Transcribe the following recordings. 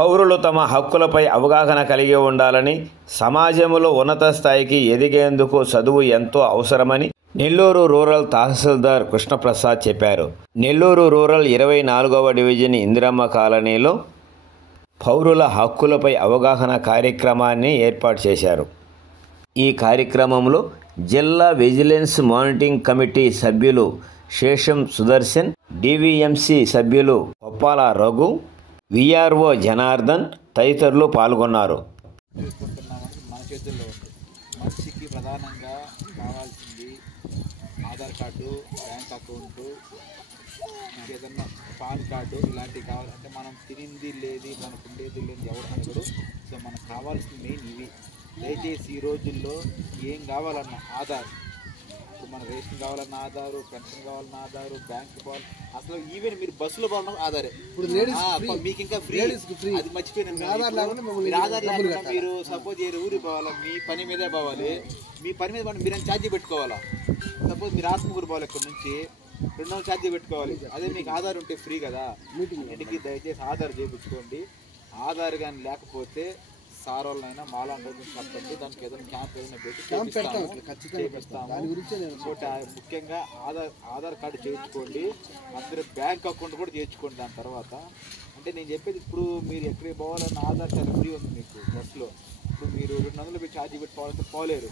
పౌరులు తమ హక్కులపై అవగాహన కలిగి ఉండాలని, సమాజంలో ఉన్నత స్థాయికి ఎదిగేందుకు చదువు ఎంతో అవసరమని నెల్లూరు రూరల్ తహసీల్దార్ కృష్ణప్రసాద్ చెప్పారు. నెల్లూరు రూరల్ 24వ డివిజన్ ఇందిరమ్మ కాలనీలో పౌరుల హక్కులపై అవగాహన కార్యక్రమాన్ని ఏర్పాటు చేశారు. ఈ కార్యక్రమంలో జిల్లా విజిలెన్స్ మానిటరింగ్ కమిటీ సభ్యులు శేషం సుదర్శన్, డివిఎంసి సభ్యులు కొప్పాల రఘు, విఆర్ఓ జనార్దన్ తదితరులు పాల్గొన్నారు. మన చేతుల్లో మనిషికి ప్రధానంగా కావాల్సింది ఆధార్ కార్డు, బ్యాంక్ అకౌంటు, ఏదన్నా పాన్ కార్డు ఇలాంటివి కావాలంటే మనం తినింది లేదు, మనకు ఉండేది లేదు ఎవరు అడగరు. సో మనకు కావాల్సింది మెయిన్ ఇవి. దయచేసి ఈ రోజుల్లో ఏం కావాలన్నా ఆధార్, ఇప్పుడు మన రేషన్ కావాలన్నా ఆధారు, పెన్షన్ కావాలన్నా ఆధారు, బ్యాంక్ కావాలి, అసలు ఈవెన్ మీరు బస్సులో పోవడం ఆధారే. మీకు ఇంకా ఫ్రీ, అది మర్చిపోయినాను. ఆధార్ లేకుండా మీరు సపోజ్ ఏ ఊరికి పోవాలా, మీ పని మీదే పోవాలి, మీ పని మీద మీరు ఛార్జీ పెట్టుకోవాలా. సపోజ్ మీరు ఆత్మకూరు పోవాలి, ఇక్కడ నుంచి 200 ఛార్జీ పెట్టుకోవాలి. అదే మీకు ఆధార్ ఉంటే ఫ్రీ కదా. ఇంటికి దయచేసి ఆధార్ చేయించుకోండి. ఆధార్ కానీ లేకపోతే సార్ వాళ్ళైనా మాలాంటి చెప్పండి, దానికి ఏదైనా క్యాంప్ ఏదైనా పెట్టి చేపిస్తాము. ముఖ్యంగా ఆధార్ కార్డు చేయించుకోండి. అందరూ బ్యాంక్ అకౌంట్ కూడా చేయించుకోండి. దాని తర్వాత అంటే నేను చెప్పేది, ఇప్పుడు మీరు ఎక్కడికి పోవాలన్న ఆధార్ చాలా ఫ్రీ ఉంది మీకు బస్సులో. ఇప్పుడు మీరు 200 పెట్టి ఛార్జీ పెట్టుకోవాలంటే పోలేరు.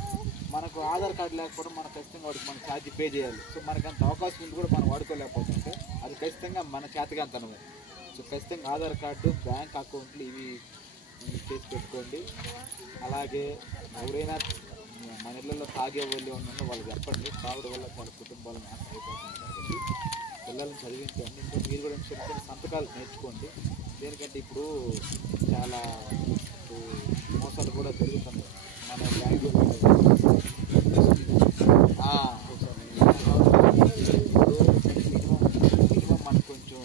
మనకు ఆధార్ కార్డు లేకపోవడం మన ఖచ్చితంగా వాడికి మనం ఛార్జీ పే చేయాలి. సో మనకు అంత అవకాశం ఉంది కూడా మనం వాడుకోలేకపోతుంటే అది ఖచ్చితంగా మన చేతగాంతనమే. సో ఖచ్చితంగా ఆధార్ కార్డు, బ్యాంక్ అకౌంట్లు ఇవి చేసి పెట్టుకోండి. అలాగే ఎవరైనా మన ఇళ్ళల్లో తాగే వాళ్ళు ఉన్నారో వాళ్ళు చెప్పండి. తాగుడు వల్ల చాలా కుటుంబాలు నాశనం అయిపోతుంది కాబట్టి పిల్లల్ని చదివించండి. ఇంకా మీరు కూడా చిన్న చిన్న సంతకాలు నేర్చుకోండి. దేనికంటే ఇప్పుడు చాలా మోసాలు కూడా జరుగుతున్నాయి. మన బ్యాంకు మినిమం మనకు కొంచెం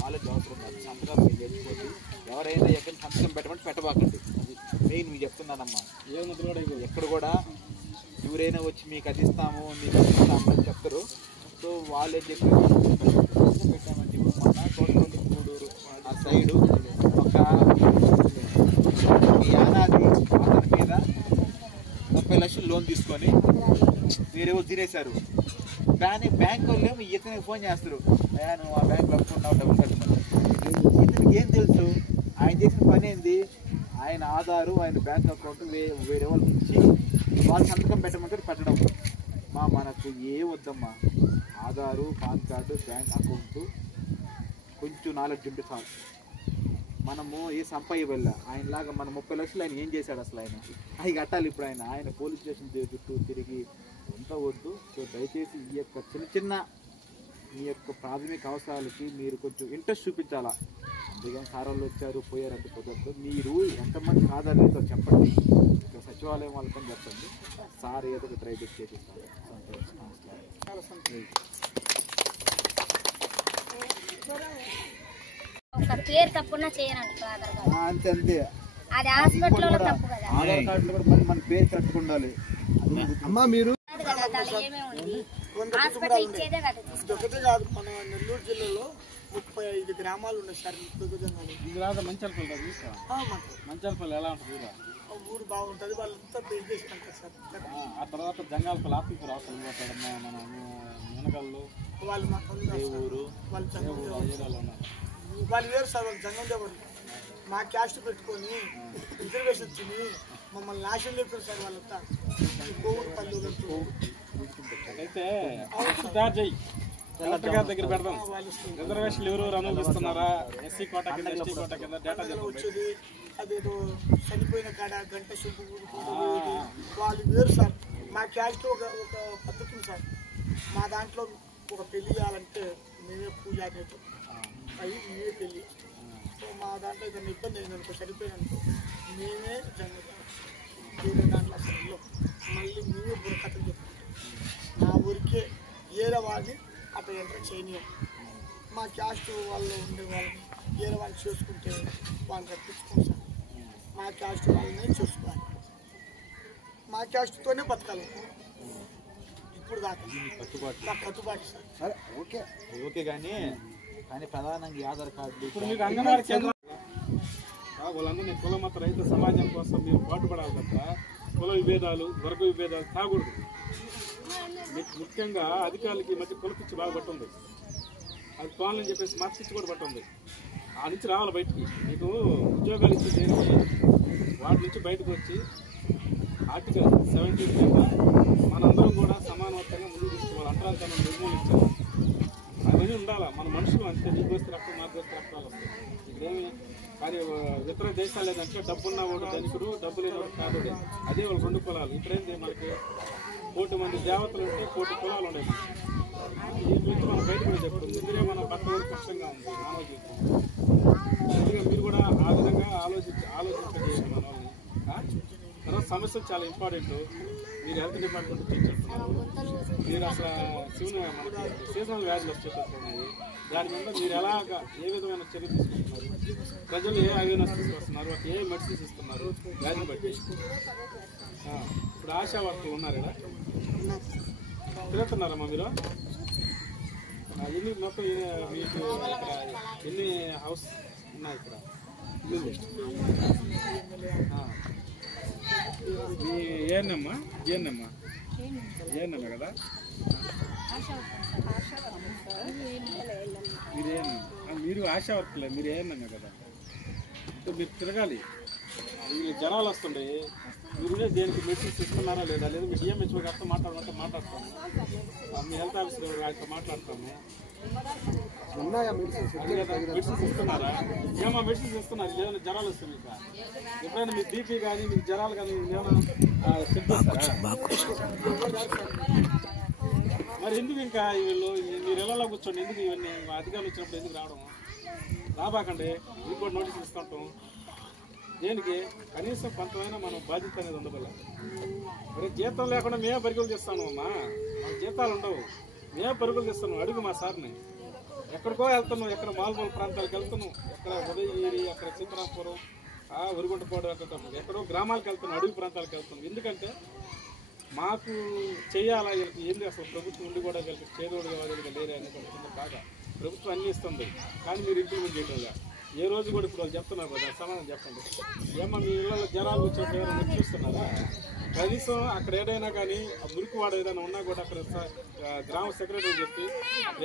నాలెడ్జ్ అవసరం కాదు. సంతకాలు మీరు నేర్చుకోండి. ఎవరైనా ఎక్కడ సంతకం పెట్టమంటే పెట్టబాకండి. అది మెయిన్ మీకు చెప్తున్నానమ్మా. ఎక్కడ కూడా ఎవరైనా వచ్చి మీకు అది ఇస్తాము, మీకు ఇస్తామని చెప్తారు. సో వాళ్ళే చెప్పి పెట్టామని చెప్పి మొన్న తోటపల్లి గూడూరు ఆ సైడు ఒక ఏడాది అతని మీద 30 లక్షలు లోన్ తీసుకొని వేరేవో తినేశారు. కానీ బ్యాంక్ వాళ్ళు ఏమో ఇతనికి ఫోన్ చేస్తారు, అయ్యా నువ్వు ఆ బ్యాంకులో అప్పుకున్నావు, డబ్బులు కట్టుకున్నావు. ఇతనికి ఏం తెలుసు? ఆయన చేసిన పని ఏంది? ఆయన ఆధారు, ఆయన బ్యాంక్ అకౌంట్ వేరే వాళ్ళు ఇచ్చి వాళ్ళు సంతకం పెట్టమంటే పెట్టడం. మనకు ఏ వద్దమ్మా. Aadhaar, pan card, bank account కొంచెం నాలెడ్జ్ ఉంటే చాలు. మనము ఏ సంపాదించ ఆయనలాగా మన 30 లక్షలు ఆయన ఏం చేశాడు అసలు? ఆయన అవి కట్టాలి. ఇప్పుడు ఆయన పోలీస్ స్టేషన్ చుట్టూ తిరిగి అంతా వద్దు. సో దయచేసి ఈ యొక్క చిన్న చిన్న మీ యొక్క ప్రాథమిక అవసరాలకి మీరు కొంచెం ఇంట్రెస్ట్ చూపించాలా. అందుకని సార్ వాళ్ళు వచ్చారు పోయారంటే కుదరదు. మీరు ఎంతమంది ఆధార్ లేదో చెప్పండి. సచివాలయం వాళ్ళకని చెప్పండి. సార్ ఏదో ఒక ట్రై చేసి చేపిస్తారు. చాలా సంతోషం. పేరు తప్పున్నా చేయనండి ఆధార్ కార్డు. అంతే అంతే. అది హాస్పిటల్లో తప్పు కదా. ఆధార్ కార్డులో కూడా మన పేరు కరెక్ట్గా ఉండాలి. అమ్మా మీరు హాస్పిటల్ ఇచ్చేదే కదా. ఒకటే కాదు, మన నెల్లూరు జిల్లాలో 35 గ్రామాలు ఉన్నాయి సార్. మంచాలపల్లి ఎలా ఉంటుంది? ఊరు బాగుంటుంది, వాళ్ళంతా బేస్ చేసుకుంటారు సార్. ఆ తర్వాత జంగాలపల్లి ఆఫీసర్ అవసరం మన మునగళ్ళు వాళ్ళు ఊరు వాళ్ళు వేరు సార్. వాళ్ళు జంగం దేవరు మా క్యాస్ట్ పెట్టుకొని రిజర్వేషన్ వచ్చింది మమ్మల్ని నాశనం చెప్పారు సార్. వాళ్ళంతా కోవిడ్ పల్లెలు అయితే దగ్గర పెడదాం. రిజర్వేషన్లు ఎవరు అనుభవిస్తున్నారా? ఎస్సీ కోట కింద, ఎస్టీ కోట కింద డేటా వచ్చేది. అదేదో చనిపోయిన కాడ గంట శుభ్ర వాళ్ళు వేరు సార్. మా క్యాస్ట్ ఒక పద్ధతి ఉంది సార్. మా దాంట్లో ఒక పెళ్లి చేయాలంటే మేమే పూజ చేస్తాం, అవి మేమే పెళ్ళి. సో మా దాంట్లో ఏదైనా ఇబ్బంది అయిందనుకో, చనిపోయిననుకో మేమే వేరే దాంట్లో అసలు మళ్ళీ మేమే బుర్రకథలు చెప్పుకుంటాం. మా ఊరికే ఏరే వాళ్ళని అట్లా ఎంటర్ చేయనీయం. మా క్యాస్ట్ వాళ్ళు ఉండే వాళ్ళని ఏరే వాళ్ళు చేసుకుంటే వాళ్ళని రప్పించుకోం సార్. మా క్యాస్ట్ వాళ్ళనే చూసుకోవాలి. మా క్యాస్ట్తోనే బతకాలి ఇప్పుడు దాకా. కట్టుబాటు సార్. ఓకే కానీ ప్రధానంగా ఆధార్ కార్డు ఇప్పుడు మీకు అంగన్వాడీ కేంద్రం వాళ్ళందరినీ కుల మత రైతు సమాజం కోసం మీరు పాటుపడాలి తప్ప కుల విభేదాలు వర్గ విభేదాలు తాగకూడదు. ముఖ్యంగా అధికారులకి మధ్య కుల పిచ్చి బాగా పట్టుంది, అది పోవాలని చెప్పేసి మత పిచ్చి కూడా పట్టుంది. ఆ నుంచి రావాలి బయటికి. మీకు ఉద్యోగాలు ఇచ్చి దేనికి వాటి నుంచి బయటకు వచ్చి ఆర్టికల్ 17 కింద మనందరం కూడా సమానత్వంగా ముందుకు తీసుకోవాలి. అంతరాంతరం నిర్మూలించాలి. అవన్నీ ఉండాలా. మన మనుషులు అంతే, నీకు వస్తే రక్తం నాకు వస్తే రక్తాలు వస్తాయి. ఇక్కడేమి కానీ ఇతర దేశాలు ఏదంటే డబ్బున్నవాడు ధనికుడు, డబ్బు లేనివాడు కాదుడే. అదే వాళ్ళు 2 కులాలు. ఇప్పుడేంటి మనకి 1,000 మంది దేవతలు ఉంటే 1,000 కులాలు ఉన్నాయి. ఈ గురించి మనం బయట కూడా చెప్పడం ఇందులో మన పట్ల వరకు కష్టంగా ఉంది మానవ జీవితం. అందుకే మీరు కూడా ఆ విధంగా ఆలోచించండి మన వాళ్ళని. తర్వాత సమస్యలు చాలా ఇంపార్టెంట్. మీరు హెల్త్ డిపార్ట్మెంట్ చూస్తున్నారు. మీరు అసలు మనకి సీజనల్ వ్యాధులు వచ్చేటట్టున్నాయి. దాని మీద మీరు ఎలాగా ఏ విధమైన చర్య తీసుకుంటున్నారు, ప్రజలు ఏ అవేర్నెస్ తీసుకొస్తున్నారు, వాటి ఏ మెడిసిన్స్ ఇస్తున్నారు వ్యాధిని బట్టి. ఇప్పుడు ఆశా వర్కర్లు ఉన్నారు కదా, తిరుగుతున్నారమ్మా మీరు? ఎన్ని మొత్తం మీకు ఇక్కడ ఎన్ని హౌస్ ఉన్నాయి ఇక్కడ? మీ ఏనమ్మా ఏనమ్మా కదా మీరు ఆశా వర్క్లే, మీరు ఏనమ్మా కదా. అంటే మీరు తిరగాలి. వీళ్ళు జనాలు వస్తుండే మీరు దేనికి మెడిసిన్స్ ఇస్తున్నారా లేదా, లేదా మీ డిఎంహెచ్ఓ గారితో మాట్లాడతాము, మీ హెల్త్ ఆఫీసర్ గారితో మాట్లాడతాము. మెడిసిన్స్ ఇస్తున్నారా? ఏమో మెడిసిన్స్ ఇస్తున్నారు. ఏదైనా జ్వరాలు వస్తుంది ఇంకా ఎప్పుడైనా మీ బీపీ కానీ మీకు జ్వరాలు కానీ ఏమైనా చెక్ చేస్తారా? మరి ఎందుకు ఇంకా వీళ్ళు మీరు ఇళ్లలో కూర్చోండి, ఎందుకు ఇవన్నీ అధికారులు వచ్చినప్పుడు ఎందుకు రావడం? రాబాకండి, మీకు కూడా నోటీసులు ఇస్తుంటాం. దేనికి? కనీసం కొంతమైనా మనం బాధ్యత అనేది ఉండగల. మరి జీతం లేకుండా మేమే పరుగులు తీస్తాను అమ్మా, మాకు జీతాలు ఉండవు, మేమే పరుగులు తీస్తాను. అడుగు మా సార్ని. ఎక్కడికో వెళ్తున్నాం, ఎక్కడ మాల్మూల ప్రాంతాలకు వెళ్తున్నాం, ఎక్కడ ఉదయగిరి, అక్కడ చిత్రాపురం, ఉరుగుంటపాడు, ఎక్కడో గ్రామాలకు వెళ్తున్నాం, అడుగు ప్రాంతాలకు వెళ్తున్నాం. ఎందుకంటే మాకు చేయాలా, వీళ్ళకి ఏంది అసలు ప్రభుత్వం ఉండి కూడా వీళ్ళకి చేదోడు కావాలి లేరే అనేది కొంచెం బాగా ప్రభుత్వం అన్ని ఇస్తుంది. కానీ మీరు ఇంప్లిమెంట్ చేయడం ఏ రోజు కూడా ఇప్పుడు వాళ్ళు చెప్తున్నారు కదా, సమాధానం చెప్పండి. ఏమో మీ ఇళ్ళలో జ్వరాలు వచ్చేప్పుడు ఏమైనా చూస్తున్నారా? కనీసం అక్కడ ఏదైనా కానీ మురికివాడ ఏదైనా ఉన్నా కూడా అక్కడ గ్రామ సెక్రటరీ చెప్పి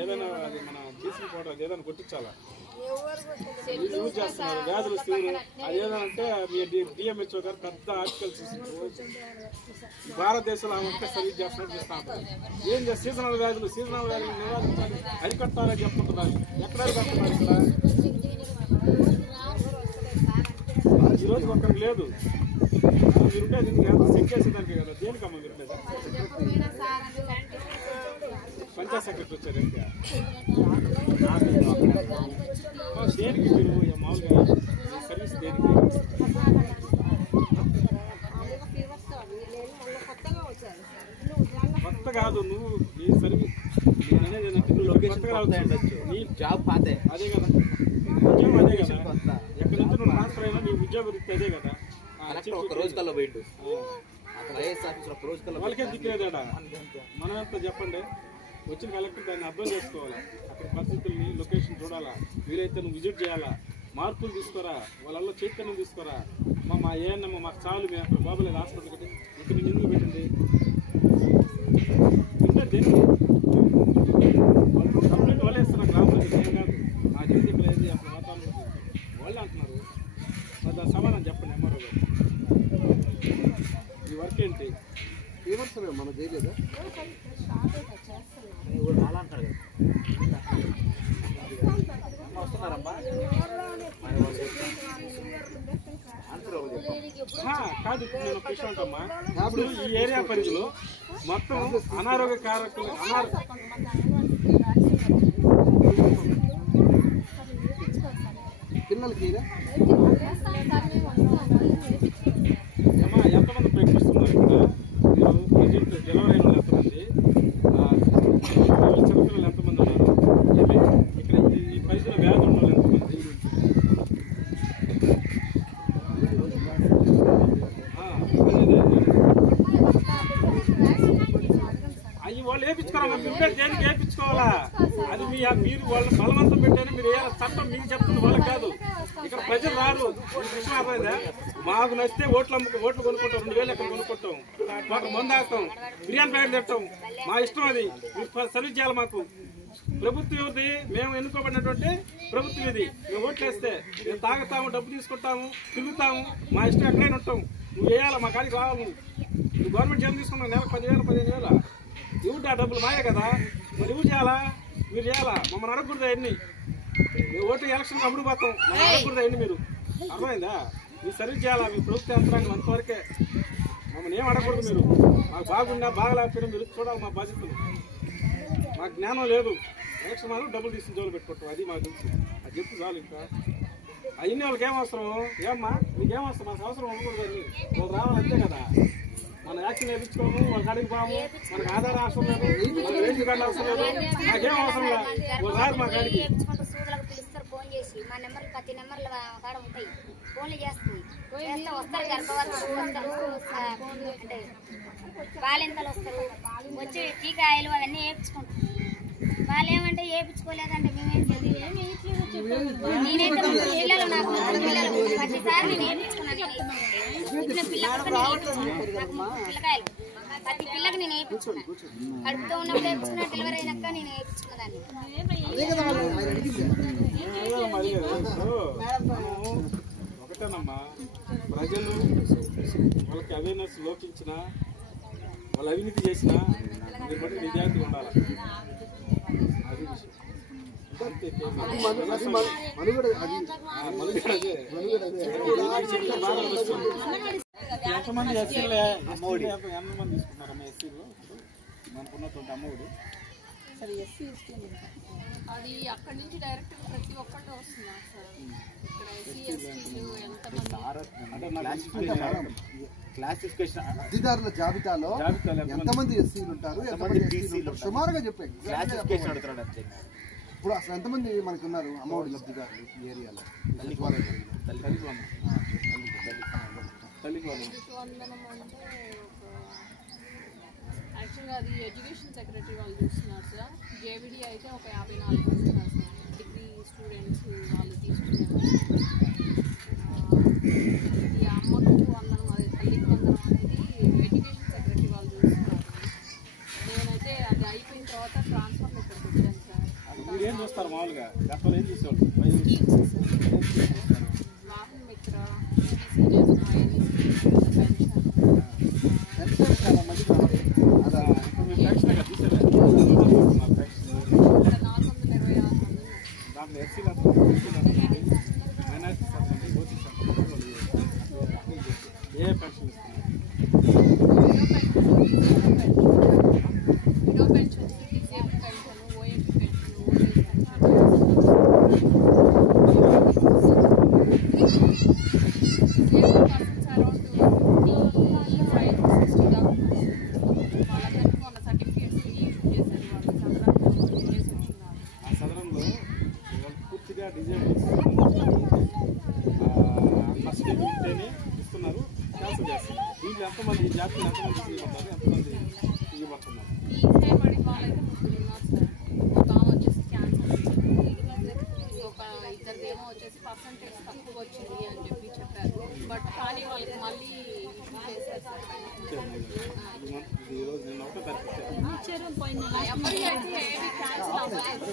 ఏదైనా అది మన బ్లీచింగ్ పౌడర్ ఏదైనా కొట్టించాలా? యూజ్ చేస్తున్నారు. వ్యాధులు తీవ్ర అది ఏదంటే మీ డిఎంహెచ్ఓ గారు పెద్ద ఆర్టికల్స్ భారతదేశంలో ఆమె సర్వీస్ చేస్తున్నట్టు చూస్తూ ఉంటారు. ఏం చేస్తారు? సీజనల్ వ్యాధులు నివారించాలి, అరికట్టాలని చెప్తుంటున్నారు. ఎక్కడ అరికడుతున్నారు? ఇక్కడ ఈరోజు ఒక్కరికి లేదు. మీరుంటే చెక్ చేసేదానికి కదా. దేనికమ్మా మీరు లేదా? పంచాయత్ సెక్రటరీ వచ్చారు ఇంకా దేనికి? మీరు మామూలుగా సర్వీస్ దేనికి? కొత్త కాదు, నువ్వు నీ సర్వీస్ అనేది నీ జాబ్ పాతే అదే కదా, ఉద్యోగం అదే కదా. ఎక్కడి నుంచి నువ్వు ట్రాన్స్ఫర్ అయినా నీ ఉద్యోగ వృత్తి అదే కదా. ఒక రోజు కల్లా పోయిండు వాళ్ళకేం దిక్కులేదా? మనం ఎంత చెప్పండి. వచ్చిన కలెక్టర్ దాన్ని అర్థం చేసుకోవాలా, అక్కడ పరిస్థితుల్ని లొకేషన్ చూడాలా, వీలైతే నువ్వు విజిట్ చేయాలా, మార్పులు తీసుకోరా, వాళ్ళల్లో చైతన్యం తీసుకోరా. మా ఏనమ్మా మాకు చాలు, మేము అక్కడ బాబులేదు హాస్పిటల్ కట్టి ఇక్కడ నేను ఎందుకు పెట్టండి దేనికి? వాళ్ళు కంప్లీట్ వాళ్ళే ఇస్తున్నారు. గ్రామంలో ఏం కాదు, మా జీవితం ఇక్కడ ఏది అక్కడ వాతావరణం వాళ్ళే అంటున్నారు. మరి దాని సమాధానం చెప్పండి ఎంఆర్ఓ గారు. ఈ వర్క్ ఏంటి? ఏమర్సమే మనం చేయలేదా? అలా అంటారు కదా. వస్తున్నారమ్మా కాదు. ఇప్పుడు నేను ఒక విషయం అంటమ్మా, ఇప్పుడు ఈ ఏరియా పరిధిలో మొత్తం అనారోగ్య కారకులు పిల్లలకి అమ్మా ఎంతమంది ప్రయత్నిస్తున్నారు ఇక్కడ? మీరు ప్రజెంట్ డెలివరీ అయిన వాళ్ళు ఎంతమంది, చిన్నపిల్లలు ఎంతమంది ఉన్నారు? ఇక్కడ ఈ పరిధిలో వ్యాధి ఉన్న వాళ్ళు ఎంతమంది? అవి వాళ్ళు వేయించుకోవాలమ్మా. మీరు దేనికి వేయించుకోవాలా? అది మీరు వాళ్ళ బలవంతం పెట్టారు. మీరు ఏ చట్టం మీకు చెప్తుంది వాళ్ళకి కాదు. ఇక్కడ ప్రజలు రారు. విషయం అర్థమైందా? మాకు నచ్చితే ఓట్లు కొనుక్కుంటాం, 2000 ఎక్కడ కొనుక్కుంటాం, మాకు మందు వేస్తాం, బిర్యానీ ప్యాకెట్ తింటాం, మా ఇష్టం అది. సర్వీస్ చేయాలి మాకు. ప్రభుత్వం ఇది, మేము ఎన్నుకోబడినటువంటి ప్రభుత్వం ఇది. మేము ఓట్లు వేస్తే మేము తాగుతాము, డబ్బు తీసుకుంటాము, తిరుగుతాము, మా ఇష్టం ఎక్కడైనా ఉంటాం. నువ్వు వేయాలా, మా కాడికి రావాలి. నువ్వు గవర్నమెంట్ జీతం తీసుకున్నావు, నెలకు 10,000 15,000 ఇవ్వటా డబ్బులు మాయే కదా. మరి ఇవ్వు చేయాలా, మీరు చేయాలా, మమ్మల్ని అడగకూడదు అవన్నీ. ఓటు ఎలక్షన్ అప్పుడు పోతాం, మమ్మల్ని అడగకూడదు అవన్నీ. మీరు అర్థమైందా? మీరు సర్వీస్ చేయాలా, మీ ప్రభుత్వ యంత్రాంగం అంతవరకే. మమ్మల్ని ఏం అడగకూడదు. మీరు మాకు బాగున్నా బాగలేకపోయినా మీరు చూడాలి మా బాధ్యతలు. మాకు జ్ఞానం లేదు. ఎలక్షన్ మాత్రం డబ్బులు తీసుకుని జోలు పెట్టుకుంటాం, అది మాకు తెలుసు. అది చెప్పు చాలు. ఇంకా అవన్నీ వాళ్ళకి ఏమవసరం? ఏమ్మా మీకేమవసరం? మనకు అవసరం ఉండకూడదు. అన్ని వాళ్ళు రావాలంతే కదా. మనం యాక్షన్ వేయించుకోము, వాళ్ళ కాడికి పోము, మనకు ఆధార అవసరం లేదు, మనకు రేషన్ కార్డు అవసరం లేదు, నాకేం అవసరం లేదు. వాళ్ళు రాదు మా కాడికి. సూదులకు పిలుస్తారు ఫోన్ చేసి. మా నెంబర్లు 10 నెంబర్లు కాడ ఉంటాయి. ఫోన్లు చేస్తుంది, వస్తారు. గర్భవతులు వస్తారు, అంటే బాలింతలు వస్తారు, వచ్చి టీకాయలు అవన్నీ వేయించుకుంటారు. వాళ్ళు ఏమంటే వేయించుకోలేదంటే మేమేం నేనైతే పిల్లలు నాకు పిల్లలు ప్రతిసారి నేను వేయించుకున్నాను. పిల్లకాయలు ప్రతి పిల్లకి నేను వేయించుకున్నాను. కడుపుతో ఉన్నప్పుడు వేయించుకున్నా, డెలివరీ అయినాక నేను వేయించుకున్నదాన్ని. ఒకటేనమ్మా, ప్రజలు వాళ్ళకి అవేర్నెస్ లోపించిన, వాళ్ళు అవినీతి చేసిన మీరు బట్టి నిజాయితీ ఉండాలి. అది విషయం. ఎంతమంది ఎస్సీలు ఎంతమంది తీసుకున్నారమ్మా? ఎస్సీలు మనకున్నటువంటి అమ్మఒడి సార్ ఎస్సీ ఎస్టీ అది అక్కడి నుంచి డైరెక్ట్ ప్రతి ఒక్కళ్ళు వస్తున్నారు సార్. ఇక్కడ ఎస్సీ ఎస్టీలు క్లాసిఫికేషన్ అధికారుల జాబితాలో ఎంతమంది ఎస్సీలు ఉంటారు, ఎంతమంది బీసీలు సుమారుగా చెప్పండి. క్లాసిఫికేషన్ అడుగుతున్నాడు అంతే. ఇప్పుడు అసలు ఎంతమంది మనకు ఉన్నారు అమ్మఒడి లబ్ధిదారులు ఈ ఏరియాలో? వందనం అంటే యాక్చువల్గా అది ఎడ్యుకేషన్ సెక్రటరీ వాళ్ళు చూస్తున్నారు సార్. జేవిడి అయితే ఒక 54 చూస్తున్నారు సార్. డిగ్రీ స్టూడెంట్స్ వాళ్ళు తీసుకున్నారు. ఈ అమ్మకు వందనం, అది తల్లికి వందనం అనేది ఎడ్యుకేషన్ సెక్రటరీ వాళ్ళు చూస్తున్నారు. నేనైతే అది అయిపోయిన తర్వాత ట్రాన్స్ఫర్లో ఇక్కడికి వచ్చాను సార్. మీరేం చూస్తారు మామూలుగా? గతంలో ఏం చేసేవాళ్ళు? వాహన మిత్ర, దాంట్లో ఎస్సీలు మైనారిటీ సంబంధించి ఓసీ సంబంధించి ఏ పెన్షన్ ఇస్తున్నారు? Widow pension, disable pension, OF pension, ఎంతమంది జాతీయ ఎంతమంది ఇవ్వబడతారు, ఎంతమంది ఇవ్వబడుతున్నారు? తీసేయబడి వాళ్ళైతే 3 ఉన్నారు సార్. ఒక ఆమె వచ్చేసి క్యాన్సర్, ఒక ఇద్దరిదేమో వచ్చేసి పర్సంటేజ్ తక్కువ వచ్చింది అని చెప్పి చెప్పారు. బట్ కానీ వాళ్ళకి మళ్ళీ ఇష్యూ చేశారు సార్. ఈరోజు నేను ఒకటో తారీఖు ఎప్పటికైతే ఏది క్యాన్సిల్ అవ్వలేదు,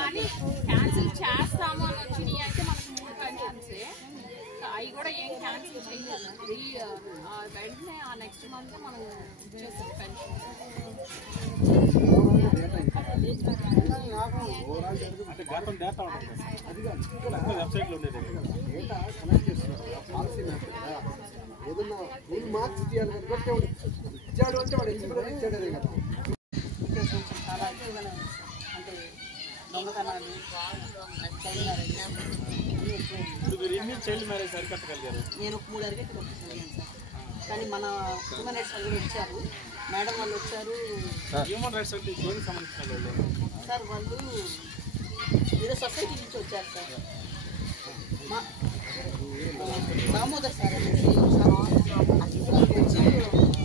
కానీ క్యాన్సిల్ చేస్తాము అని వచ్చినాయి అయితే మనకు 3 పెన్షన్సే. అవి కూడా ఏం క్యాన్సిల్ చేయలేదు. వెంటనే ఆ నెక్స్ట్ మంత్ మనం ఇచ్చేసాం పెన్షన్. అంటే గతం డేటా ఉంటుంది వెబ్సైట్లో ఉండేది. డేటా కనెక్ట్ చేస్తున్నారు పాలసీ మ్యాప్ కదా. ఏదన్నా ఫుల్ మార్క్స్ ఇచ్చేయాలి కాబట్టి ఇచ్చాడు అంటే వాడు ఎలిజిబుల్ ఇచ్చాడనే కదా. చాలా ఎక్కువగానే ఉంది సార్. అంటే దొంగతనాలు, చైల్డ్ మ్యారేజ్ ఇప్పుడు మీరు ఎన్ని చైల్డ్ మ్యారేజ్ అరికట్టగలిగారు? నేను 3 అరికట్టగలిగాను సార్. కానీ మన హ్యూమన్ రైట్స్ వాళ్ళు వచ్చారు, మేడం వాళ్ళు వచ్చారు. హ్యూమన్ రైట్స్ అంటే దేనికి సంబంధించిన వాళ్ళు సార్? వాళ్ళు వేరే సొసైటీ నుంచి వచ్చారు సార్. మా దామోదర్ సార్ వచ్చి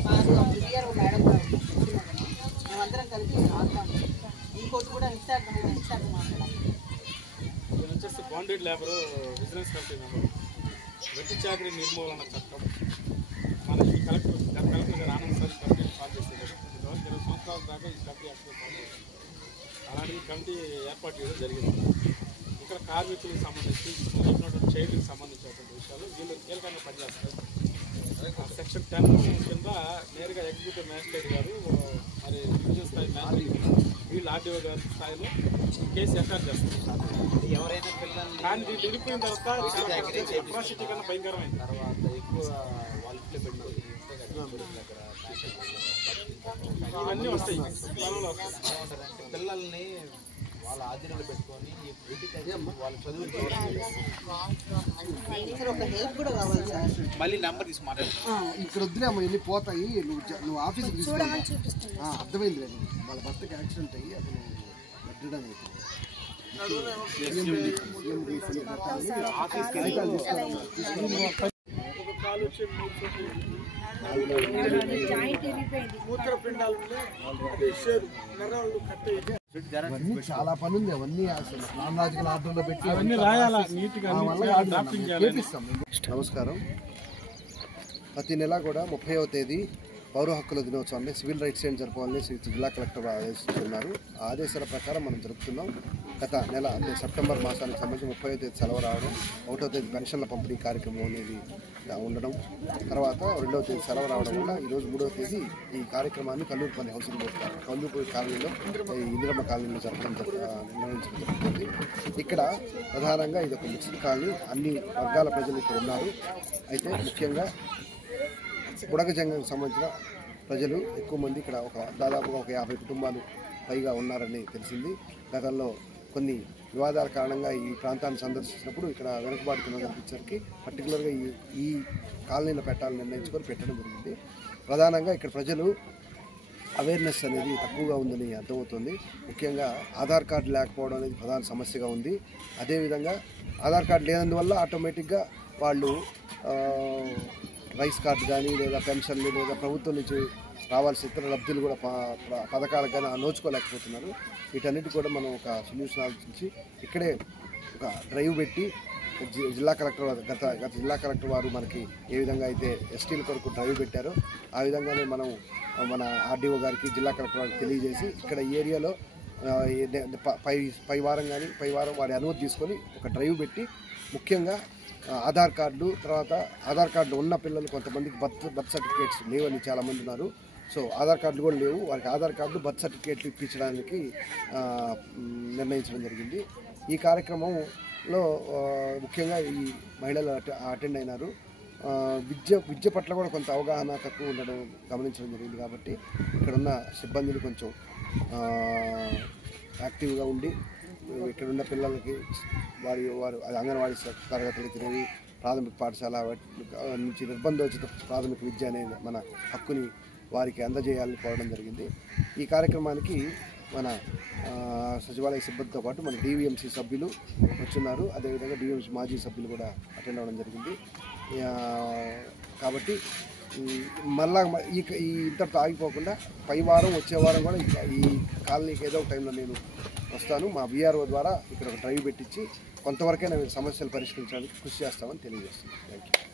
మాకు క్లియర్ మేడం గారు మేమందరం కలిపి ఆడతాము. ఇంకోటి కూడా ఇన్స్టాగ్రామ్ మాట్లాడాలి. వచ్చేసి bonded labour business committee member. వెట్టి చాకరీ నిర్మూలన చట్టం మనకి కలెక్టర్ గారు ఆనంద్ సార్ కమిటీ పాస్ చేసేది. 20 సంవత్సరాల దాకా ఈ కమిటీ యాక్టివ్ పాస్ చేశారు. అలాంటి కమిటీ ఏర్పాటు చేయడం జరిగింది. ఇక్కడ కార్మికులకు సంబంధించి చైల్డ్కి సంబంధించినటువంటి విషయాలు వీళ్ళు కీలకంగా పనిచేస్తారు. సెక్షన్ 10 కింద నేరుగా ఎగ్జిక్యూటివ్ మ్యాజిస్ట్రేట్ గారు మరి డివిజన్ స్థాయి మ్యాజిస్ట్రేట్ వీళ్ళు ఆర్డీఓ గారి స్థాయిలో కేసు ఎఫ్ఐఆర్ చేస్తారు. ఎవరైనా పిల్లల్ని కానీ దీన్ని వెళ్ళిపోయిన తర్వాత అట్రాసిటీ కన్నా భయంకరమైంది. తర్వాత ఎక్కువ వాళ్ళు ఇంట్లో పెట్టుకొని ఇవన్నీ వస్తాయి, త్వరలో వస్తాయి. ఏమంటారంటే పిల్లల్ని వాళ్ళ ఆధీనంలో పెట్టుకొని వాళ్ళ చదువు సార్ ఒక హెల్ప్ కూడా కావాలి సార్. మళ్ళీ నెంబర్ తీసి మాట్లాడుతున్నాను. ఇక్కడ వద్దులే అమ్మ, ఇన్ని పోతాయి. నువ్వు ఆఫీస్కి తీసుకురా. అర్థమైంది లేదు, వాళ్ళ భర్తకి యాక్సిడెంట్ అయ్యి అతను బెడ్రిడన్ అవుతుంది. మూత్రపిండాలు నరాలు కట్టే అవన్నీ చాలా పని ఉంది. అవన్నీ అసలు నాన్ ఆర్డర్లో పెట్టి అవన్నీ రాయాలా నీట్గా చేపిస్తాం. నమస్కారం. ప్రతి నెల కూడా 30వ తేదీ పౌర హక్కుల దినోత్సవాన్ని సివిల్ రైట్స్ డే జరపాలని జిల్లా కలెక్టర్ ఆదేశిస్తున్నారు. ఆ ఆదేశాల ప్రకారం మనం జరుపుతున్నాం. గత నెల అంటే సెప్టెంబర్ మాసానికి సంబంధించి 30వ తేదీ సెలవు రావడం, 1వ తేదీ పెన్షన్ల పంపిణీ కార్యక్రమం అనేది ఉండడం, తర్వాత 2వ తేదీ సెలవు రావడం వల్ల ఈరోజు 3వ తేదీ ఈ కార్యక్రమాన్ని కల్లూరుపల్లి హౌసింగ్ బోర్డు కల్లూరుపల్లి కాలనీలో ఇందిరమ్మ కాలనీలో జరపడం నిర్ణయించడం జరుగుతుంది. ఇక్కడ ప్రధానంగా ఇది ఒక మిక్స్డ్ కాలనీ, అన్ని వర్గాల ప్రజలు ఇక్కడ ఉన్నారు. అయితే ముఖ్యంగా బుడగ జంగంకి సంబంధించిన ప్రజలు ఎక్కువ మంది ఇక్కడ దాదాపుగా ఒక 50 కుటుంబాలు పైగా ఉన్నారని తెలిసింది. గతంలో కొన్ని వివాదాల కారణంగా ఈ ప్రాంతాన్ని సందర్శించినప్పుడు ఇక్కడ వెనుకబాటుకున్న కనిపించడానికి పర్టికులర్గా ఈ కాలనీలో పెట్టాలని నిర్ణయించుకొని పెట్టడం జరిగింది. ప్రధానంగా ఇక్కడ ప్రజలు అవేర్నెస్ అనేది తక్కువగా ఉందని అర్థమవుతుంది. ముఖ్యంగా ఆధార్ కార్డు లేకపోవడం అనేది ప్రధాన సమస్యగా ఉంది. అదేవిధంగా ఆధార్ కార్డు లేనందువల్ల ఆటోమేటిక్గా వాళ్ళు రైస్ కార్డు కానీ లేదా పెన్షన్లు లేదా ప్రభుత్వం నుంచి రావాల్సిన ఇతర లబ్ధులు కూడా పథకాలకు కానీ నోచుకోలేకపోతున్నారు. వీటన్నిటి కూడా మనం ఒక సొల్యూషన్ ఆలోచించి ఇక్కడే ఒక డ్రైవ్ పెట్టి జిల్లా కలెక్టర్ గత జిల్లా కలెక్టర్ వారు మనకి ఏ విధంగా అయితే ఎస్టీల కొరకు డ్రైవ్ పెట్టారో ఆ విధంగానే మనం మన ఆర్డీఓ గారికి జిల్లా కలెక్టర్ వారికి తెలియజేసి ఇక్కడ ఈ ఏరియాలో పై వారం వారి అనుమతి తీసుకొని ఒక డ్రైవ్ పెట్టి ముఖ్యంగా ఆధార్ కార్డు, తర్వాత ఆధార్ కార్డు ఉన్న పిల్లలు కొంతమందికి బర్త్ సర్టిఫికేట్స్ లేవని చాలామంది ఉన్నారు. సో ఆధార్ కార్డులు కూడా లేవు, వారికి ఆధార్ కార్డు బర్త్ సర్టిఫికేట్లు ఇప్పించడానికి నిర్ణయించడం జరిగింది. ఈ కార్యక్రమంలో ముఖ్యంగా ఈ మహిళలు అటెండ్ అయినారు. విద్య పట్ల కూడా కొంత అవగాహన తక్కువ ఉండడం గమనించడం జరిగింది. కాబట్టి ఇక్కడున్న సిబ్బందిని కొంచెం యాక్టివ్గా ఉండి ఇక్కడున్న పిల్లలకి వారు అంగన్వాడీ తరగతులు తిరిగి ప్రాథమిక పాఠశాల నుంచి నిర్బంధోచిత ప్రాథమిక విద్య అనే మన హక్కుని వారికి అందజేయాలని కోరడం జరిగింది. ఈ కార్యక్రమానికి మన సచివాలయ సిబ్బందితో పాటు మన డివిఎంసీ సభ్యులు వచ్చున్నారు. అదేవిధంగా డివిఎంసీ మాజీ సభ్యులు కూడా అటెండ్ అవ్వడం జరిగింది. కాబట్టి మళ్ళా ఈ ఇంతటితో ఆగిపోకుండా పై వారం వచ్చే వారం కూడా ఈ కాలనీకి ఏదో ఒక టైంలో నేను వస్తాను. మా బీఆర్ఓ ద్వారా ఇక్కడ ఒక డ్రైవ్ పెట్టించి కొంతవరకైనా సమస్యలు పరిష్కరించడానికి కృషి చేస్తామని తెలియజేస్తున్నాను. Thank you.